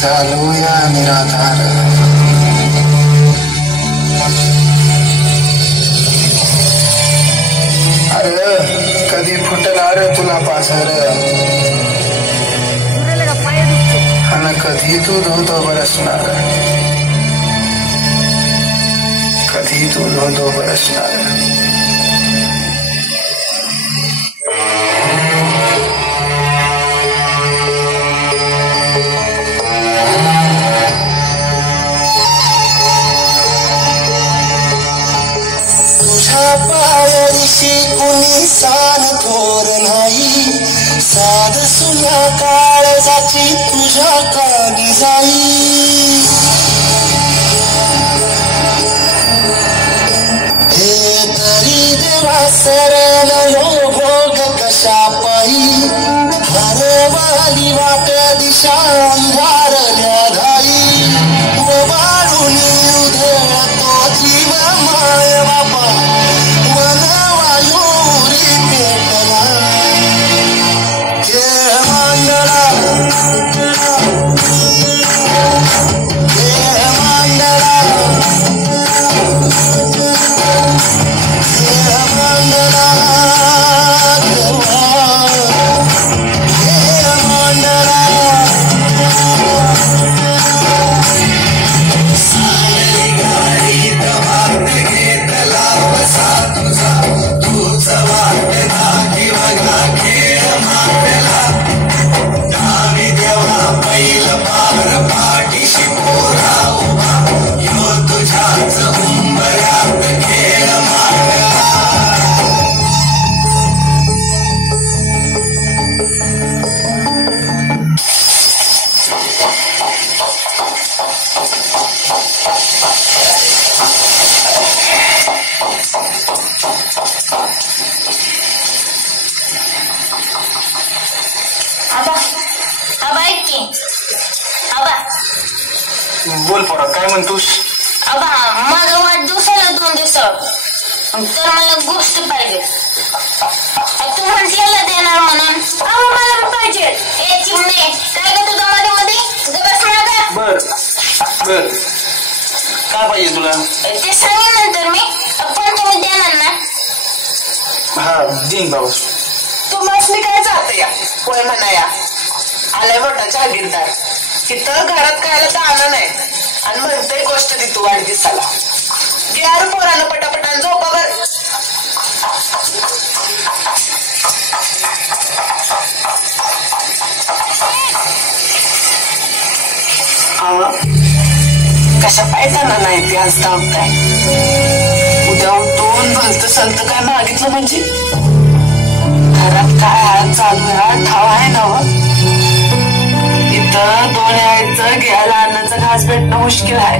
चालूया निराधार अरे कधी फुटणार तुला पाझर आणि कधी तू धोतो बरसणार कधी तू धोतो बरसणार पायरीशी कुणी सान थोर नाही साध सुना काळजाची तुझ्या कानी जाई हे तरी देवा सरल यो भोग कशा पायी हरवाली वाट दिशा अंधारल्या धाई वाळून उधळतो जीव माय बापा बोल पोरा काय म्हणतोस आबा माझा वाढदिवसाला 2 दिवसावर तर मला गोष्ट पाहिजे तू म्हटलेला देणार म्हणून आबा मला पाहिजे ए चिमणे काय ग तुझं मध्ये मध्ये गबस ना का बर बर काय पाहिजे तुला ते सांगेन नंतर मी पण तुम्ही देणार ना हा दिन भाऊ तू मसली काय जाते या होय म्हणा या आलाय मोठा जागीरदार तिथं घरात खायला दाना नाही आणि म्हणतोय गोष्ट ती तू वाढदिवसाला यार पोरानं पटापटान झोपावर कशा पायताना नाही ते आज धावताय उद्या उठून भलत सलत काय मागितलं म्हणजे घरात काय हात चालू आहे ठाव आहे ना इथं 2 यायचं घ्यायला अन्नाचा घास भेटणं मुश्किल आहे